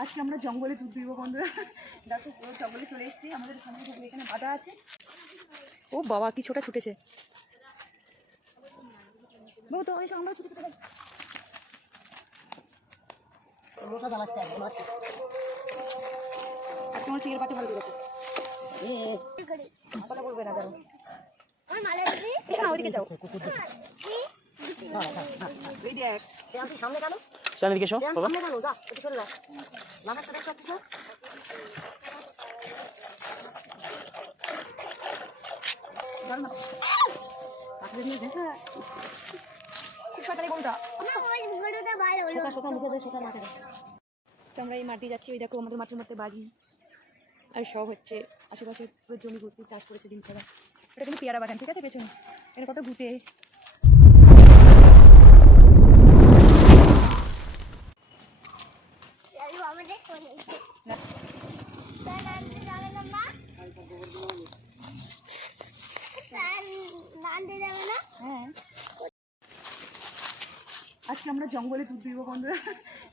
আজকে আমরা জঙ্গলে দুধ দিব বন্ধুরা। দেখো পুরো জঙ্গলে চলে এসেছি। আমাদের সামনে থেকে এখানে বাধা আছে। ও বাবা কি ছোটা ছুটেছে বাবু, তো আমরা ছুটে ছুটে মোটা জ্বালাচ্ছে একদম আছে। আর তোমার চিকের পাটে ভালো লেগেছে। কথা বলবে না জানো, ওইদিকে যাও। এই দেখ সামনে কেন সামনে দিকে এসো বাবা। সামনে কেন যা একটু চলে যা। লাভারটা দেখতে পাচ্ছিস না? আমরা এই মাঠ দিয়ে যাচ্ছি। ওই দেখো আমাদের মাঠের মধ্যে বাড়ি আর সব হচ্ছে আশেপাশে পুরো জমি ভর্তি চাষ করেছে দিন ছাড়া। এটা কিন্তু পেয়ারা বাগান, ঠিক আছে পেছনে এটা কত ঘুটে। হ্যাঁ আজকে আমরা জঙ্গলে দুধ দিব বন্ধুরা।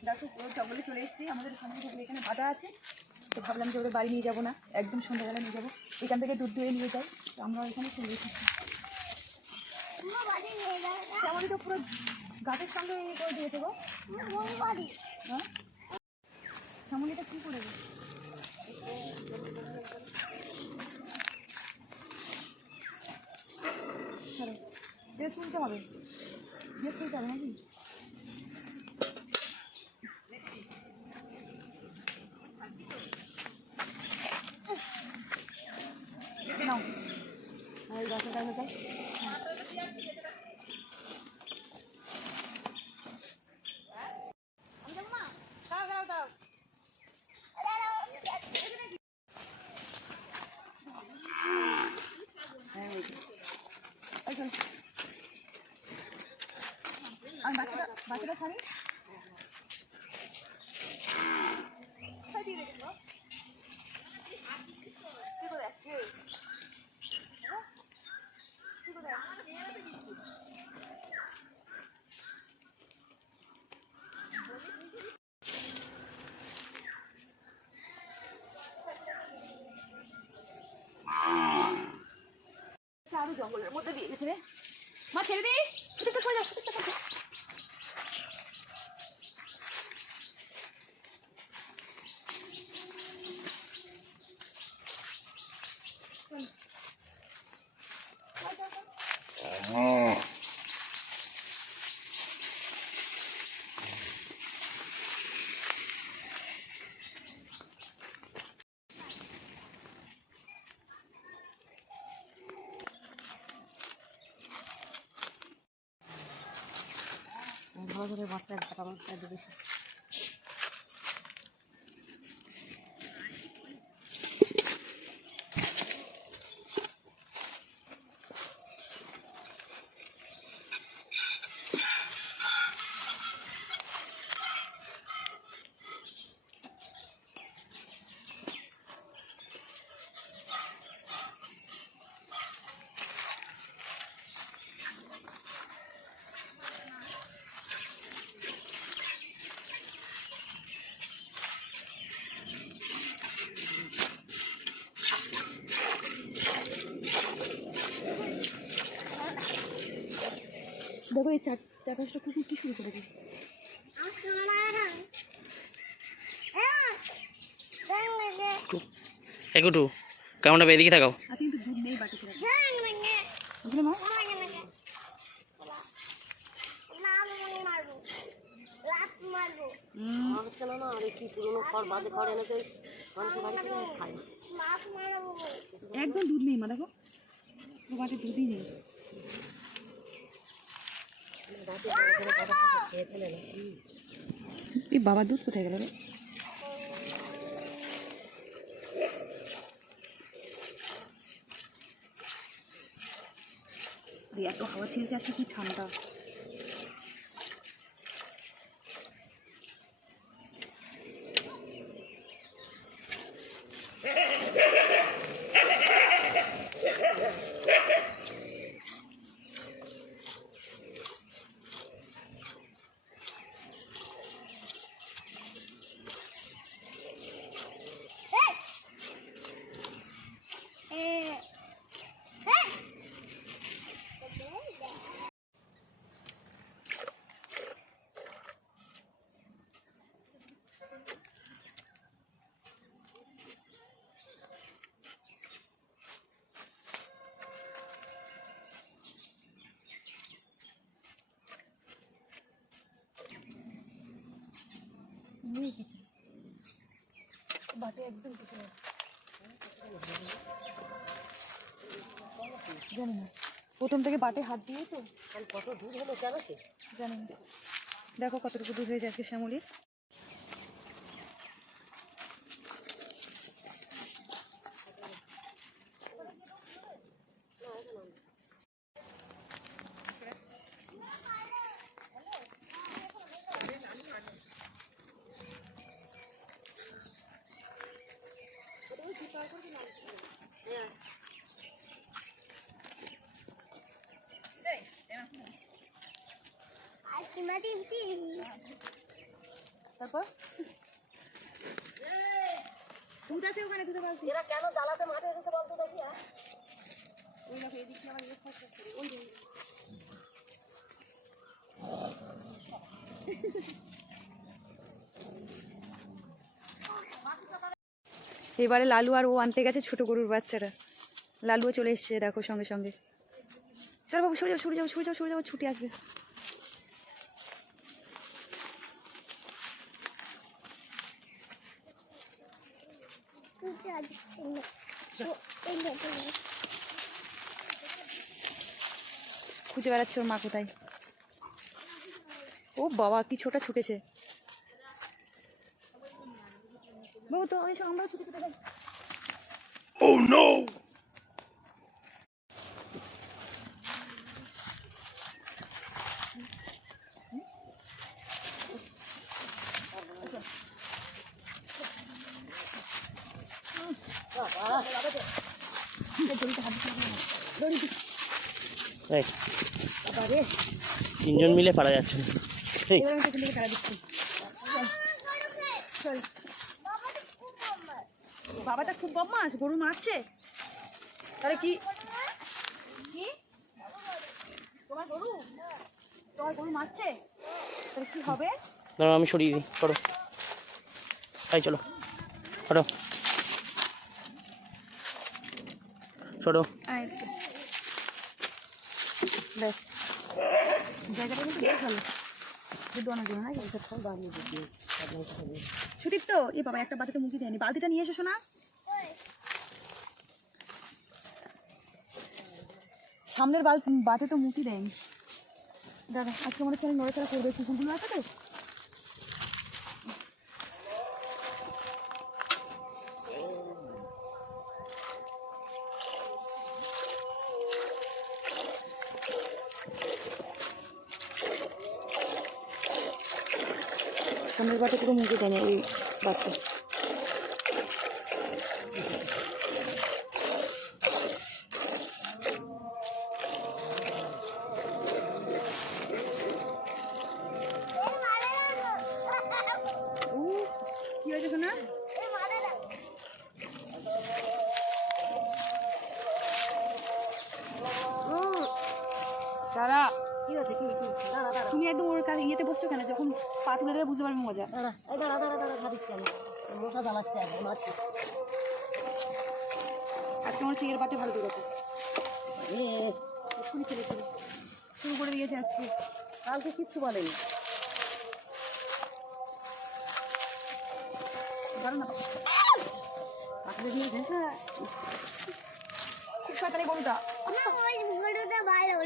দেখো পুরো জঙ্গলে চলে এসেছি। আমাদের সামনে থেকে এখানে বাধা আছে, তো ভাবলাম যে ওদের বাড়ি নিয়ে যাবো না, একদম সন্ধ্যাবেলা নিয়ে যাবো। এখান থেকে দুধ দিয়ে নিয়ে যাই, তো আমরা এখানে চলে এসেছি। আমাদের তো পুরো গাছের সঙ্গে করে দিয়ে দেবো। হ্যাঁ শ্যামলিটা কী করে দেবো? ড্রেস তুলতে হবে, ড্রেস তুলতে হবে নাকি? নাও ওই গাছের কারণে চাই। আর বাচ্চাটা ছাড়ি আরো জঙ্গলের মধ্যে দিয়ে গেছে রে। মা ছেড়ে দিই, একটু সরে যাও। ধরে ধরে বাচ্চা একটা বাচ্চা বেশি। দেখো এই চারপাশটা কুকুর কি শুরু করে দিই। একটু কেমনটা এদিকে থাকাও। আজকে কিন্তু দুধ নেই বাটিতে। একদম দুধ নেই মা, দেখো বাটি দুধই নেই। এই বাবার দুধ কোথায় গেল রে? এত হাওয়া ছেড়েছে, আজকে কি ঠান্ডা। নেই কিছু, বাটে একদম কিছু নেই। জানি না, প্রথম থেকে বাটে হাত দিয়ে তো কত দুধ হলো জানো সে? জানি না। দেখো কতটুকু দুধ হয়ে যাচ্ছে শ্যামলির। তারপর দুধ আছে ওখানে, দুধে পাচ্ছি। এরা কেন জ্বালাতে মাঠে এসেছে বলতো দেখি? হ্যাঁ, ওই দেখো এদিক দিয়ে আমার ইয়ে খরচা করে ওই যে। এবারে লালু আর ও আনতে গেছে ছোট গরুর বাচ্চারা। লালুও চলে এসছে দেখো সঙ্গে সঙ্গে। চল বাবু সরে যাও, সরে যাও, সরে যাও, সরে যাও, ছুটে আসবে। খুঁজে বেড়াচ্ছে ওর মা কোথায়। ও বাবা কি ছোটা ছুটেছে বাবু, তো আমরা ছুটে ছুটে যাই। Oh no! এই, তিনজন মিলে পারা যাচ্ছে না। এই, এবার আমি পেছন থেকে তাড়া দিচ্ছি। চল। বাবাটা খুব বদমাস, গরু মারছে। তাহলে কি কি তোমার গরু, তোমার গরু মারছে, তাহলে কি হবে? দাঁড়াও আমি সরিয়ে দিই, করো। তাই চলো, করো, ছোটো। ব্যাস, জায়গাটা কিন্তু বেশ ভালো দুধ আনার জন্য, নাকি? সুদীপ তো এ বাবা একটা বাটিতে মুখি দেয়নি, বালতিটা নিয়ে এসো না। সামনের বাটে তো মুখি দেয়নি। দাদা আজকে মনে হচ্ছে আমি নড়াচড়া করবে, কুকুরগুলো আছে তো। সামনের বাটে পুরো মুখে দেয় না এই বাচ্চা। কি হয়েছে শোনা? দাঁড়া, কি আছে? কি দাঁড়া দাঁড়া তুমি একদম ওর কাছে ইয়েতে বসছো কেন? যখন পা তুলে দেবে বুঝতে পারবে মজা। দাঁড়া, এই দাঁড়া দাঁড়া দাঁড়া, খাদিচ্ছি আমি। মশা জ্বালাচ্ছে একদম আছে। আজকে আমার চিকের বাটে ভালো লেগেছে, এ এক্ষুনি ফেলেছিল, শুরু করে দিয়েছে আজকে। কালকে কিচ্ছু বলেনি। দাঁড়ো না, পাখলে দিয়েছে। হ্যাঁ খুব শয়তানি গরুটা।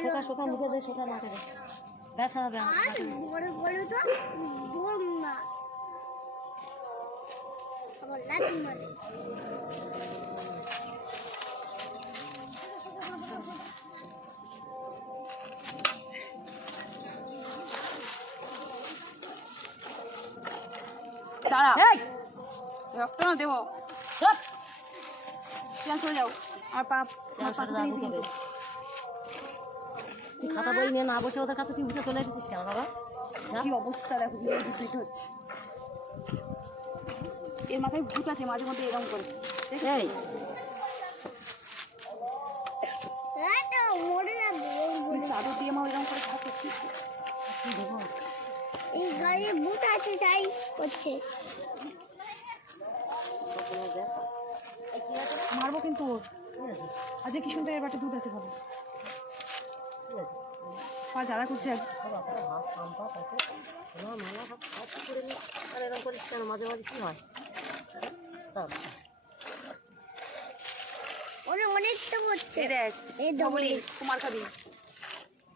শোকা শোকা মুখে দে, শোকা মাঠে দে, ব্যথা হবে। দাঁড়া, রক্ত না দেবো, চলে যাও। আর পা তুই খাতা বই নিয়ে না বসে ওদের কাছে তুই উঠে চলে এসেছিস কেন বাবা? কি অবস্থা দেখো, কি হচ্ছে। এর মাথায় ভূত আছে, মাঝে মধ্যে এরকম করে। এই চাদর দিয়ে মা এরকম করে খাচ্ছে। ছিছি, এই গায়ে ভূত আছে তাই করছে। মারবো কিন্তু ওর। আজকে কি সুন্দর এর বাটে দুধ আছে, ভালো পা জ্বালা করছে। করিস কেন মাঝে মাঝে কি হয়? ওরে অনেক তো হচ্ছে। এই দেখ এই ধবলি ডবলি কুমার খাবি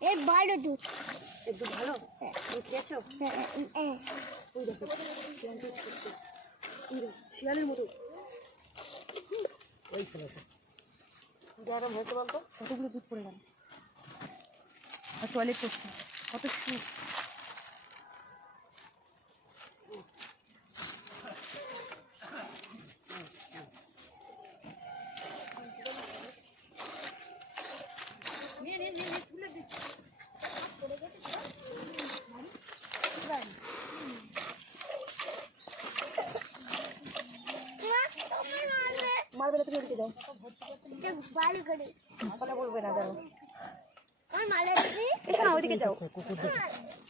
এই বড় দুধ। একটু ভালো তুমি খেয়েছো ওই দেখো শিয়ালের মতো ওই ফেলেছে যেরকম হয়েছে বলতো। কতগুলো দুধ পড়ে গেল আর টয়লেট করছে কত সুখ মা তুমি মারবে। মারবে না তুমি ওদিকে যাও এটা ভালো করে। কথা বলবে না জানো আমার মারবে দিদি। এসো না ওইদিকে যাও কুকুর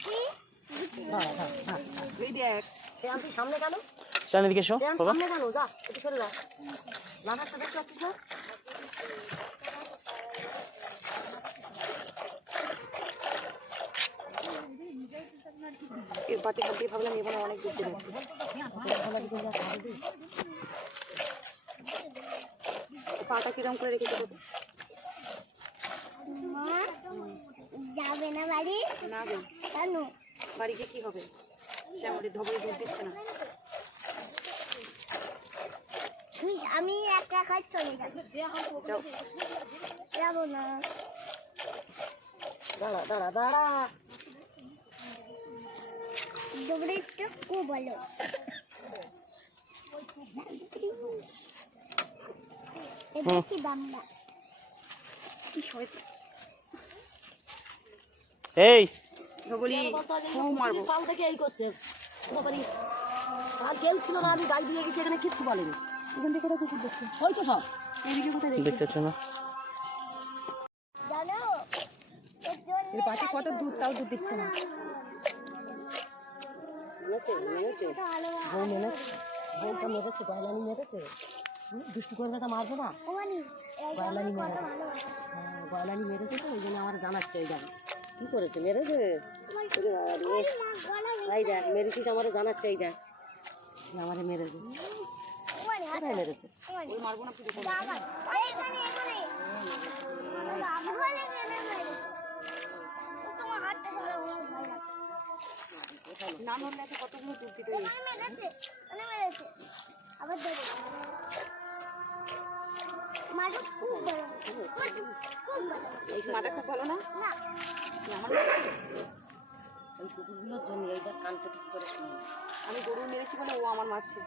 কি? এই দেখ সে তুই সামনে কেন? সামনের দিকে এসো সে বাবা। সামনে কেন? যা একটু সরে যা। লাভারটা দেখতে পাচ্ছিস না? এই বাটি হাত দিয়ে ভাবলাম এবার অনেক দুধ দেবে পাটা কিরম করে রেখেছে দেখো। মা যাবে না বাড়ি? না গো কেন? বাড়ি গিয়ে কি হবে সে আমাদের ধবলে দুধ দিচ্ছে না আমি একা একা চলে যাবো। যাও যাবো না। দাঁড়া দাঁড়া দাঁড়া। ডবলিটা কো বলো। এটা কি দামটা? কি শয়তান এই ধবলি খুব মারবো কাল থেকে এই করছে। কাল খেলছিল না, আমি গাড়ি দিয়ে গেছি, এখানে কিচ্ছু বলেনি। এখান থেকে কোথায় কুকুর দেখছে ওই তো সব এদিকে কোথায় দেখছে দেখতে পাচ্ছ না? জানো এর জন্য এই বাটি কত দুধ তাও দুধ দিচ্ছে না মেরেছে মেরেছে ভালো বউ মেরেছে, বউটা মেরেছে, গয়লানি মেরেছে। দুষ্টু করবে তা মারবো না? ওমানি গয়লানি মেরেছে, গয়লানি মেরেছে তো ওই জন্য আমার জানাচ্ছে। ওই জানি কি করেছে, মেরেছে। ওরে বাবা রে, এই দেখ মেরেছিস, আমারে জানাচ্ছে। এই দেখ আমারে মেরেছে, ওমানি কোথায় মেরেছে? ওই মারবো না তুই বাবা এখানে এখানে বাবা বলে গেলে মেরে তোমার হাতটা ধরো আমার ভালো লাগে। না নড়লে এত কতগুলো দুধ দিতে এখানে মেরেছে আবার ধরে মাঠে খুব বড় খুব বড় এই মাটা খুব ভালো না না আমার ওই কুকুরগুলোর জন্য এই দেখ কানতে ঠিক করে শুনি। আমি গরু মেরেছি বলে ও আমার মারছে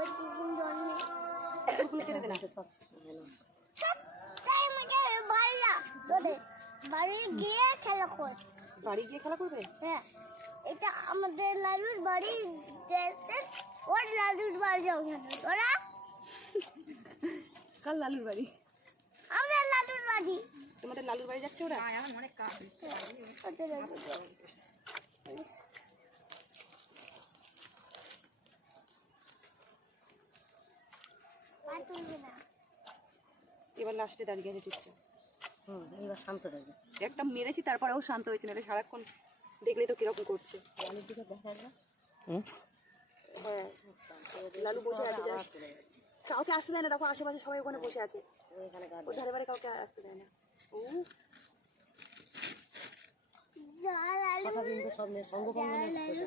ওই কুকুর জন্য কুকুরগুলো ছেড়ে দে না সব তাই আমাকে বাড়ি যা তোদের বাড়ি গিয়ে খেলা কর বাড়ি গিয়ে খেলা করবে হ্যাঁ এটা আমাদের লালুর বাড়ি গেছে ওর লালুর বাড়ি যাও কেন তোরা কাল লালুর বাড়ি আমাদের লালুর বাড়ি তোমাদের লালুর বাড়ি যাচ্ছে ওরা আমার অনেক কাজ ওদের বাড়ি। আর তুলবে না এবার লাস্টে দাঁড়িয়ে গেছে চুপচাপ এবার শান্ত হয়ে যায়। একটা মেরেছি তারপরেও শান্ত হয়েছে না এটা সারাক্ষণ দেখলে তো কিরকম করছে অনেক দিকে দেখা যায়। হুম? হ্যাঁ লালু বসে আছে যা কাউকে আসতে দেয় না দেখো আশেপাশে সবাই ওখানে বসে আছে এখানে গা ও ধারে বারে কাউকে আসতে দেয় না ও যা লালু কথা কিন্তু সব মেয়ে সঙ্গ যা লালু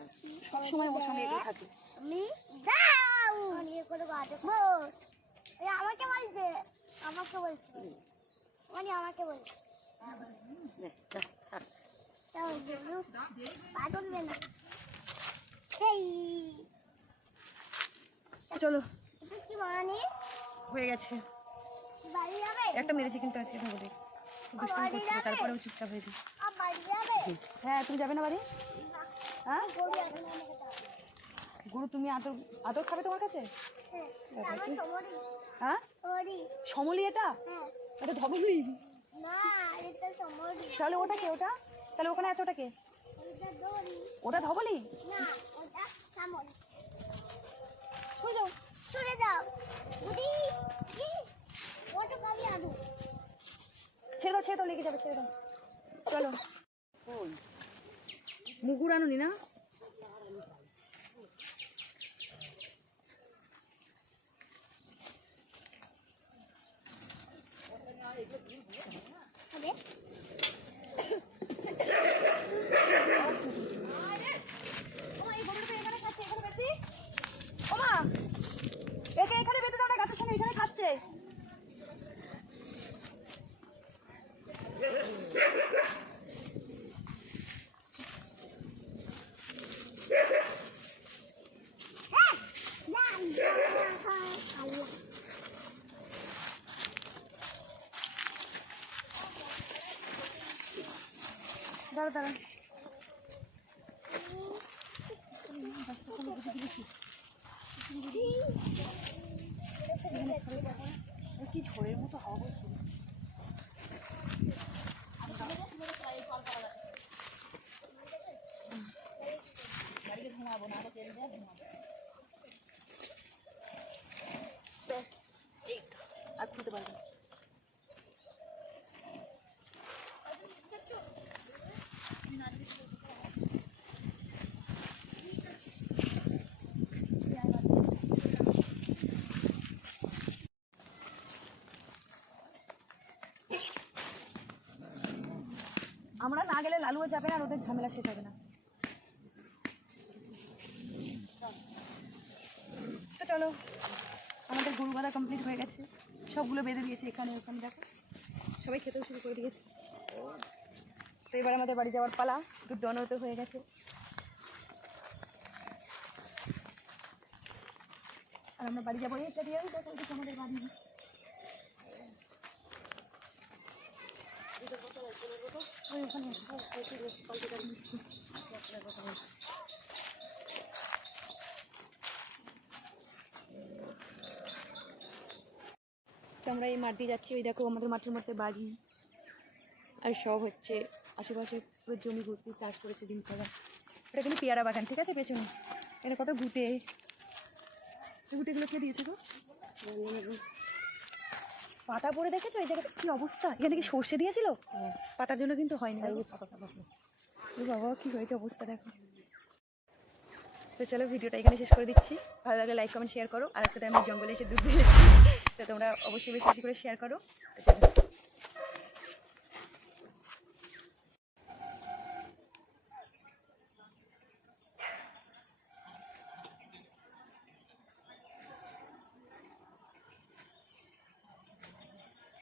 সবসময় ওর সঙ্গে এগিয়ে থাকে আমি দাও নিয়ে করে বাজে বল এ আমাকে বলছে মানে আমাকে বলছে তাও বলু পা তুলবে না সেই চলো এটা কি মানে হয়ে গেছে বাড়ি যাবে একটা মেরেছি কিন্তু আজকে ধরে দুষ্টুমি করছিল তারপরেও চুপচাপ হয়েছে আর বাড়ি যাবে হ্যাঁ তুমি যাবে না বাড়ি হ্যাঁ গরু এখন আমাকে দাও গুরু তুমি আদর আদর খাবে তোমার কাছে হ্যাঁ আমার সমরি হ্যাঁ সমরি সমলি এটা হ্যাঁ এটা ধবলি না এটা সমরি তাহলে ওটা কে ওটা তাহলে ওখানে আছে ওটা কে এটা দড়ি ওটা ধবলি না ওটা সামল সরে যাও সরে যাও বুড়ি কি ওটা কালি আনু ছেড়ে দাও লেগে যাবে ছেড়ে দাও চলো মুগুর আনুনি না? ওমা, একে এখানে বেঁধে দাও না, গাছের সঙ্গে এখানে খাচ্ছে। দাঁড়া দাঁড়া, কি ঝড়ের মতো হাওয়া হচ্ছে। আর খুলতে পারবে না। আমরা না গেলে লালুও যাবে না আর ওদের ঝামেলা শেষ হবে না। তো চলো, আমাদের গরু বাঁধা কমপ্লিট হয়ে গেছে, সবগুলো বেঁধে দিয়েছে এখানে ওখানে, দেখো সবাই খেতেও শুরু করে দিয়েছে। তো এবার আমাদের বাড়ি যাওয়ার পালা, দুধ অনৌত হয়ে গেছে। আর আমরা বাড়ি যাবো এইটা দিয়ে, দেখো এটা আমাদের বাড়ি। ওই ওখানে তো আমরা এই মাঠ দিয়ে যাচ্ছি। ওই দেখো আমাদের মাঠের মধ্যে বাড়ি আর সব হচ্ছে, আশেপাশে পুরো জমি ভর্তি চাষ করেছে দিন খাবার। এটা কিন্তু পেয়ারা বাগান, ঠিক আছে, পেছনে এটা কত ঘুটে, ঘুটেগুলো কে দিয়েছে গো? পাতা পড়ে দেখেছো এই জায়গাটা কি অবস্থা? এখানে কি সর্ষে দিয়েছিল? পাতার জন্য কিন্তু হয়নি। বাবা কি হয়েছে অবস্থা দেখো। তো চলো ভিডিওটা এখানে শেষ করে দিচ্ছি। ভালো লাগলে লাইক কমেন্ট শেয়ার করো। আর আজকে আমি জঙ্গলে এসে দুধ দিয়েছি, তো তোমরা অবশ্যই বেশি বেশি করে শেয়ার করো। তো চলো।